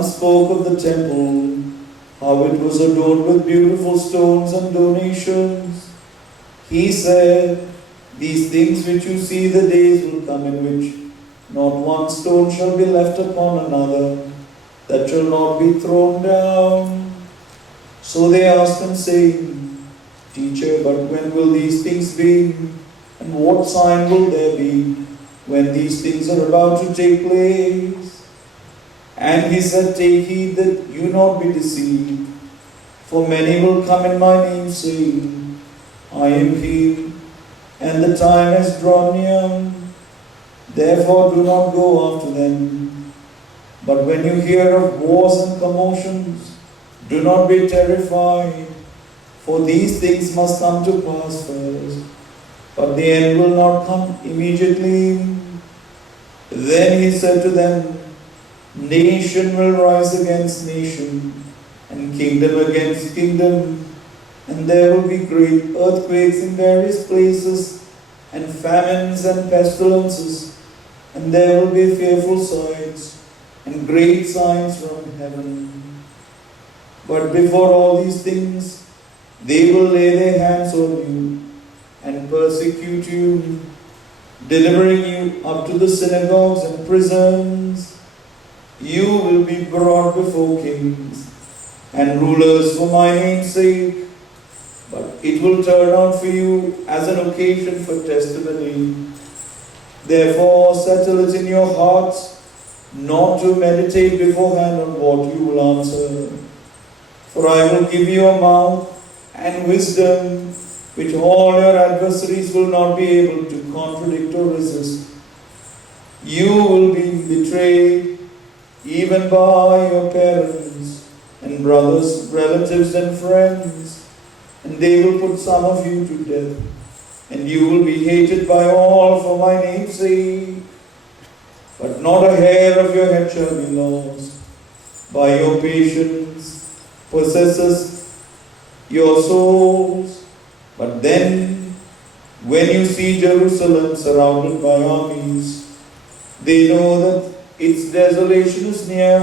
some spoke of the temple, how it was adorned with beautiful stones and donations. He said, "These things which you see, the days will come in which not one stone shall be left upon another, that shall not be thrown down." So they asked him, saying, "Teacher, but when will these things be? And what sign will there be when these things are about to take place?" And he said, "Take heed that you not be deceived. For many will come in my name, saying, I am he, and the time has drawn near. Therefore do not go after them. But when you hear of wars and commotions, do not be terrified, for these things must come to pass first, but the end will not come immediately." Then he said to them, "Nation will rise against nation, and kingdom against kingdom, and there will be great earthquakes in various places, and famines and pestilences, and there will be fearful sights and great signs from heaven. But before all these things, they will lay their hands on you and persecute you, delivering you up to the synagogues and prisons. You will be brought before kings and rulers for my name's sake, but it will turn out for you as an occasion for testimony. Therefore settle it in your hearts not to meditate beforehand on what you will answer. For I will give you a mouth and wisdom which all your adversaries will not be able to contradict or resist. You will be betrayed even by your parents and brothers, relatives and friends, and they will put some of you to death, and you will be hated by all for my name's sake. But not a hair of your head shall be lost. By your patience possesses your souls. But then, when you see Jerusalem surrounded by armies, they know that its desolation is near.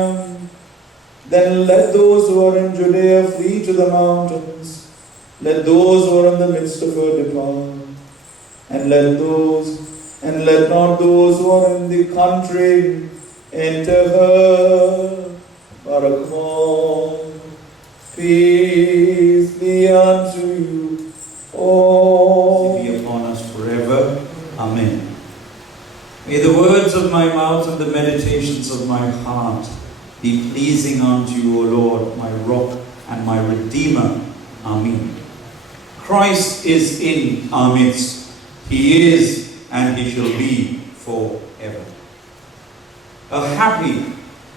Then let those who are in Judea flee to the mountains. Let those who are in the midst of her depart. And let not those who are in the country enter her. Barakah. Peace be unto you all. Be upon us forever. Amen. May the words of my mouth and the meditations of my heart be pleasing unto you, O Lord, my rock and my redeemer. Amen. Christ is in our midst. He is and he shall be forever. A happy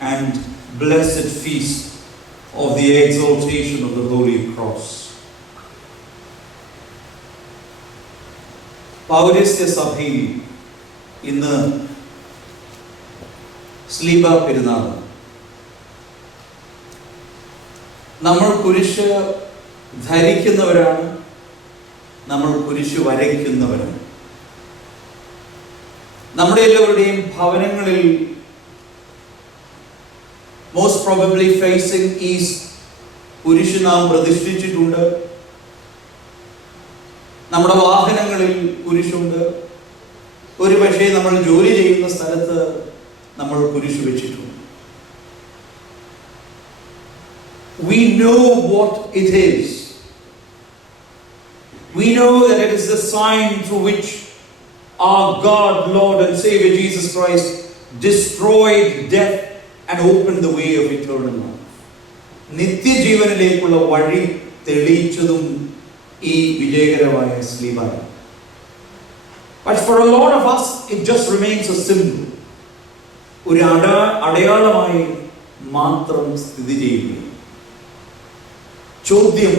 and blessed feast of the exaltation of the Holy Cross. പൗരസ്ത്യ സഭയിൽ ഇന്ന് സ്ലീബ പെരുന്നാൾ. നമ്മൾ കുരിശ് ധരിക്കുന്നവരാണ്, നമ്മൾ കുരിശ് വരയ്ക്കുന്നവരാണ്. നമ്മുടെ എല്ലാവരുടെയും ഭവനങ്ങളിൽ മോസ്റ്റ് പ്രോബബ്ലി ഫേസിംഗ് ഈസ്റ്റ് കുരിശ് നാം പ്രതിഷ്ഠിച്ചിട്ടുണ്ട്. നമ്മുടെ വാഹനങ്ങളിൽ കുരിശുണ്ട്. ഒരു പക്ഷേ നമ്മൾ ജോലി ചെയ്യുന്ന സ്ഥലത്ത് നമ്മൾ കുരിശ് വെച്ചിട്ടുണ്ട്. We know what it is. We know that it is the sign through which our God, Lord and Savior Jesus Christ destroyed death and opened the way of eternal life. നിത്യജീവനിലേക്കുള്ള വഴി തെളിയിച്ചതും ഈ വിജയകരമായ സ്ലീബായ. But for a lot of us it just remains a symbol. ഒരു അടയാളമായി മാത്രം സ്ഥിതി ചെയ്യുക. ചോദ്യം,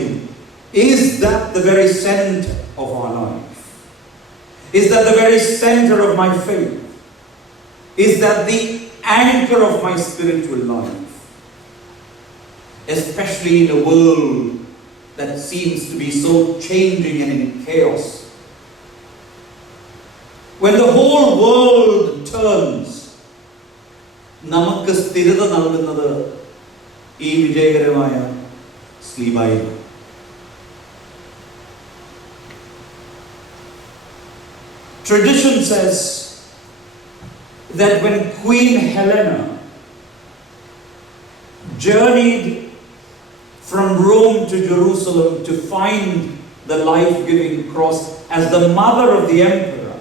is that the very center of our life? Is that the very center of my faith? Is that the anchor of my spiritual life? Especially in a world that seems to be so changing and in chaos. When the whole world turns, നമുക്ക് സ്ഥിരത നൽകുന്നത് ഈ വിജയകരമായ സ്ലീബായിരുന്നു. Tradition says that when Queen Helena journeyed from Rome to Jerusalem to find the life-giving cross as the mother of the emperor,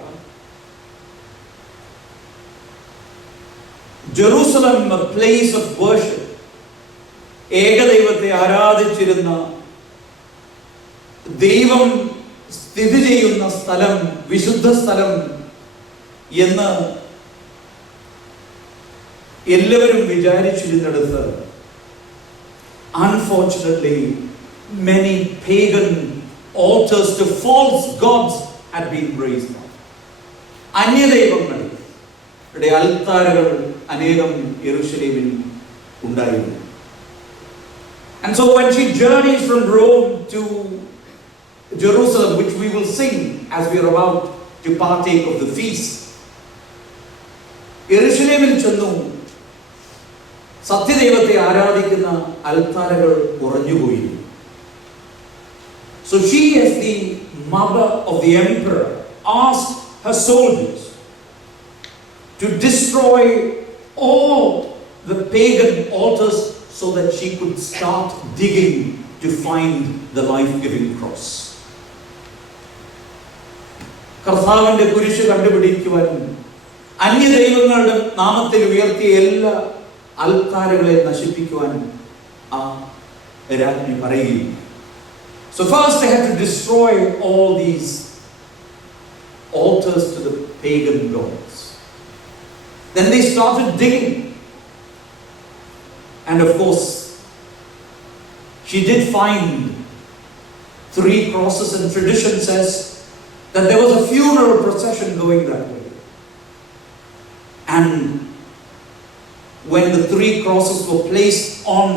Jerusalem, a place of worship, ഏകദൈവത്തെ ആരാധിച്ചിരുന്ന, ദൈവം സ്ഥിതി ചെയ്യുന്ന സ്ഥലം, വിശുദ്ധ സ്ഥലം എന്ന് എല്ലാവരും വിചാരിച്ചിരുന്നിടത്ത്, unfortunately many pagan altars to false gods had been raised up. അന്യദൈവങ്ങളുടെ അൽത്താരകൾ അനേകം യെരൂശലേമിൽ ഉണ്ടായിരുന്നു. And so when she journeys from Rome to Jerusalem, which we will sing as we are about to partake of the feast, യെരൂശലേമിൽ ചെന്നു സത്യദൈവത്തെ ആരാധിക്കുന്ന അൽത്താരകൾ കുറഞ്ഞുപോയി. So she, as the mother of the emperor, asked her soldiers to destroy all the pagan altars so that she could start digging to find the life-giving cross. കർത്താവിന്റെ കുരിശ് കണ്ടുപിടിക്കുവാൻ അന്യദൈവങ്ങളുടെ നാമത്തിൽ ഉയർത്തിയ എല്ലാ അൽത്താരകളെ നശിപ്പിക്കുവാൻ ആ രാജ്ഞി പറയുകയും. So first they had to destroy all these altars to the pagan gods. Then they started digging. And of course, she did find 3 crosses, and tradition says that there was a funeral procession going that way. And when the 3 crosses were placed on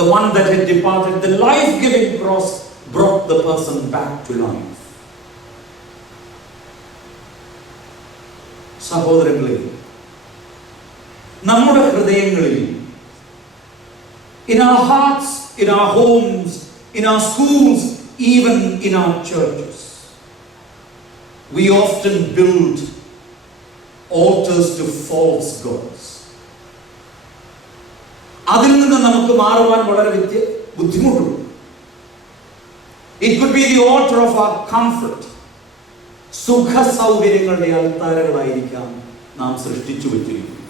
the one that had departed, the life-giving cross brought the person back to life. സഹോദരങ്ങളെ, നമ്മുടെ ഹൃദയങ്ങളിൽ, in our hearts, in our homes, in our schools, even in our churches, we often build altars to false gods. അതിൽ നിന്ന് നമുക്ക് മാറുവാൻ വളരെ ബുദ്ധിമുട്ടുണ്ട്. It could be the altar of our comfort. സുഖ സൗകര്യങ്ങളുടെ അൽത്താരകളായിരിക്കാം നാം സൃഷ്ടിച്ചു വെച്ചിരിക്കുന്നത്.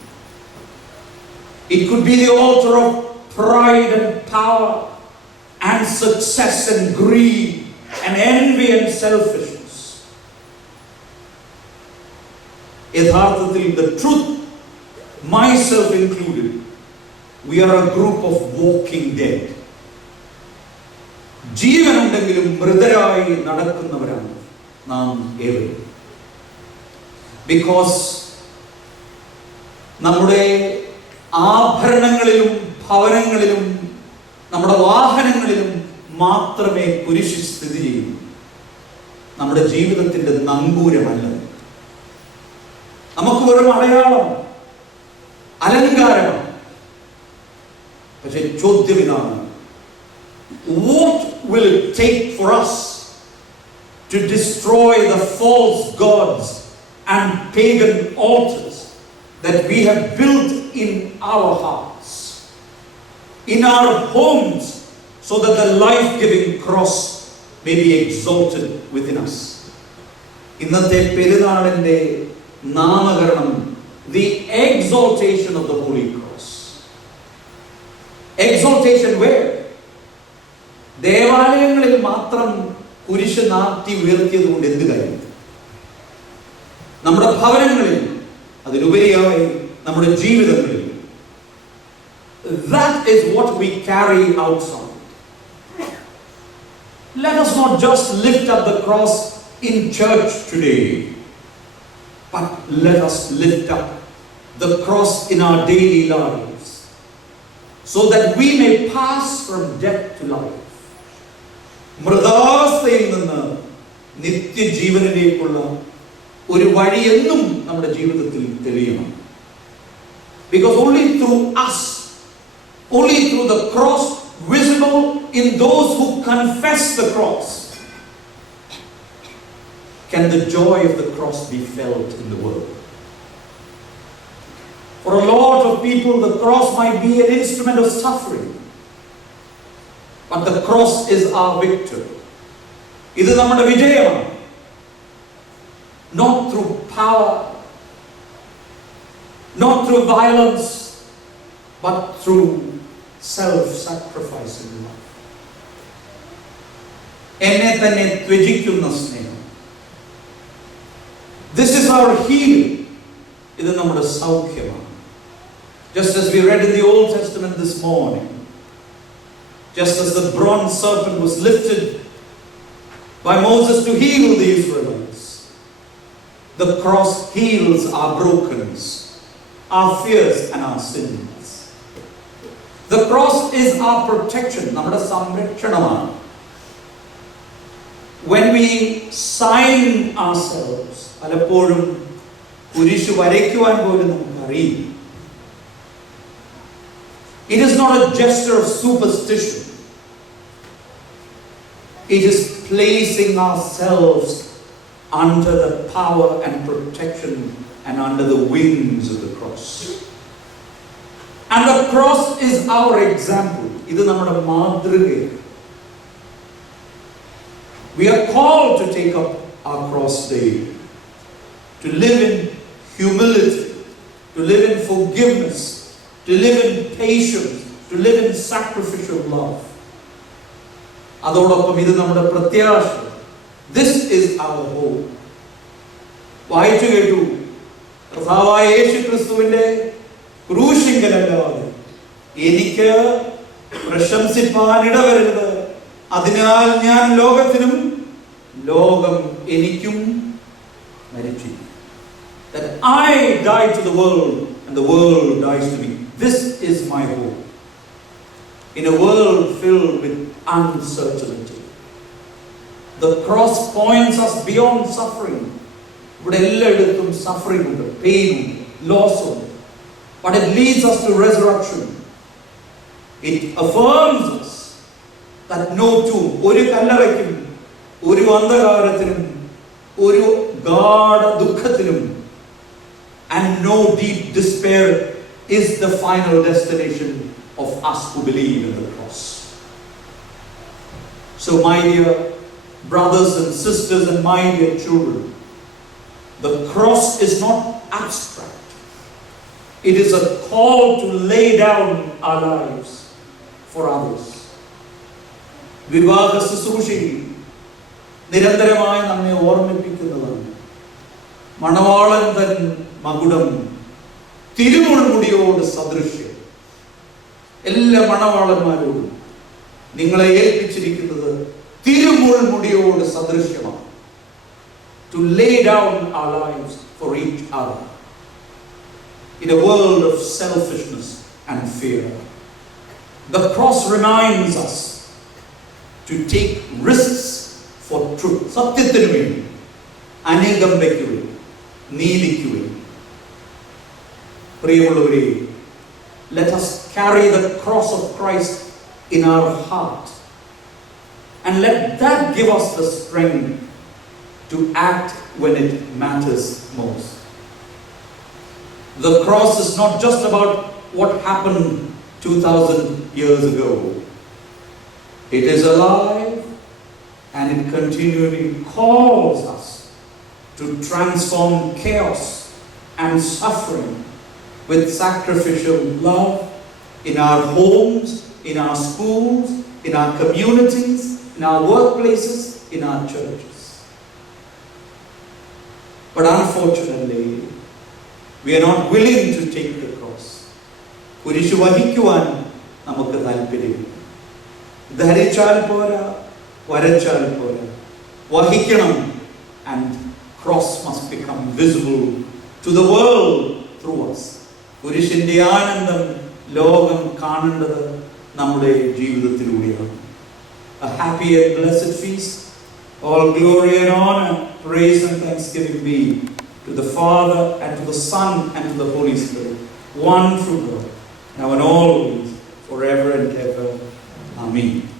It could be the altar of pride and power and success and greed and envy and selfishness. യഥാർത്ഥത്തിൽ, the truth, myself included, we are a group of walking dead. ജീവനുണ്ടെങ്കിലും മൃതരായി നടക്കുന്നവരാണ് നാം ഏവരും. Because നമ്മുടെ ആഭരണങ്ങളിലും ഭവനങ്ങളിലും നമ്മുടെ വാഹനങ്ങളിലും മാത്രമേ കുരിശ് സ്ഥിതി ചെയ്യുന്നു. നമ്മുടെ ജീവിതത്തിന്റെ നങ്കൂരമല്ല. നമുക്ക് വെറും അടയാളം, അലങ്കാരമാണ്. പക്ഷെ ചോദ്യം ഇതാണ്: what will it take for us to destroy the false gods and pagan altars that we have built in our hearts, in our homes, so that the life-giving cross may be exalted within us? ഇന്നത്തെ പെരുന്നാളിന്റെ നാമകരണം, the exaltation of the Holy Cross. Exaltation where? ദേവാലയങ്ങളിൽ മാത്രം കുരിശ് നാട്ടി ഉയർത്തിയത് കൊണ്ട് എന്ത് കാര്യം? നമ്മുടെ ഭവനങ്ങളിൽ, അതിലുപരിയായി നമ്മുടെ ജീവിതങ്ങളിൽ. That is what we carry outside. Let us not just lift up the cross in church today, but let us lift up the cross in our daily lives, so that we may pass from death to life. മൃതാവസ്ഥയിൽ നിന്ന് നിത്യജീവനിലേക്കുള്ള ഒരു വഴി എന്നും നമ്മുടെ ജീവിതത്തിൽ തെളിയണം. Because only through us, only through the cross visible in those who confess the cross, can the joy of the cross be felt in the world. For a lot of people, the cross might be an instrument of suffering, but the cross is our victory. ഇത് നമ്മുടെ വിജയമാണ്. Not through power, not through violence, but through self-sacrificing love. എന്നെ തന്നെ ത്യജിക്കുന്ന സ്നേഹം. This is our healing. ഇത് നമ്മുടെ സൗഖ്യമാണ്. Just as we read in the Old Testament this morning, just as the bronze serpent was lifted by Moses to heal the Israelites, the cross heals our brokenness, our fears and our sins. The cross is our protection, നമ്മുടെ സംരക്ഷണമാണ്. When we sign ourselves, പലപ്പോഴും കുരിശ് വരയ്ക്കുവാൻ പോലും നമുക്കറിയില്ല. It is not a gesture of superstition. It is placing ourselves under the power and protection and under the wings of the cross. And the cross is our example. ഇത് നമ്മുടെ മാതൃകയാണ്. We are called to take up our cross daily, to live in humility, to live in forgiveness, to live in patience, to live in sacrificial love. അതോടൊപ്പം ഇത് നമ്മുടെ പ്രത്യാശ. This is our hope. വായിച്ചു കേട്ടു, കർത്താവായ യേശുക്രിസ്തുവിന്റെ ക്രൂശിങ്കലല്ലാതെ എനിക്ക് പ്രശംസിപ്പാൻ ഇടവരരുത്. അതിനാൽ ഞാൻ ലോകത്തിനും ലോകം എനിക്കും മരിച്ചു. That I die to the world and the world dies to me. This is my hope. In a world filled with uncertainty, the cross points us beyond suffering. ഇവിടെ എല്ലായിടത്തും suffering ഉണ്ട്, pain ഉണ്ട്, loss ഉണ്ട്. But it leads us to resurrection. It affirms us that no tomb, ഒരു കല്ലറയ്ക്കും ഒരു അന്ധകാരത്തിനും ഒരു ഗാഢ ദുഃഖത്തിനും and no deep despair is the final destination of us who believe in the cross. So my dear brothers and sisters and my dear children, the cross is not abstract. It is a call to lay down our lives for others. വിവാഹ ശുശ്രൂഷയിൽ നിരന്തരമായി നമ്മെ ഓർമ്മിപ്പിക്കുന്നതാണ് മണവാളൻ തൻ മകുടം തിരുമുൾമുടിയോട് സദൃശ്യം. എല്ലാ മണവാളന്മാരോടും നിങ്ങളെ ഏൽപ്പിച്ചിരിക്കുന്നത് തിരുമുൾമുടിയോട് സദൃശ്യമാണ്. To lay down our lives for each other in a world of selfishness and fear. The cross reminds us to take risks for truth. സത്യത്തിനു വേണ്ടി, അനുകമ്പയ്ക്ക് വേണ്ടി, നീതിക്ക് വേണ്ടി. പ്രിയമുള്ളവരെ, let us carry the cross of Christ in our heart and let that give us the strength to act when it matters most. The cross is not just about what happened 2000 years ago. It is alive and it continually calls us to transform chaos and suffering with sacrificial love in our homes, in our schools, in our communities, in our workplaces, in our churches. But unfortunately, we are not willing to take the cross. കുരിശ് വഹിക്കുവാൻ നമുക്ക് താല്പര്യമില്ല. ധരിച്ചാൽ പോരാ, വരച്ചാൽ പോരാ, വഹിക്കണം. And cross must become visible to the world through us. കുരിശിന്റെ ആനന്ദം ലോകം കാണേണ്ടത് നമ്മുടെ ജീവിതത്തിലൂടെയാണ്. A happy and blessed feast. All glory and honor, praise and thanksgiving be to the Father and to the Son and to the Holy Spirit, one true God, now and always, forever and ever. Amen.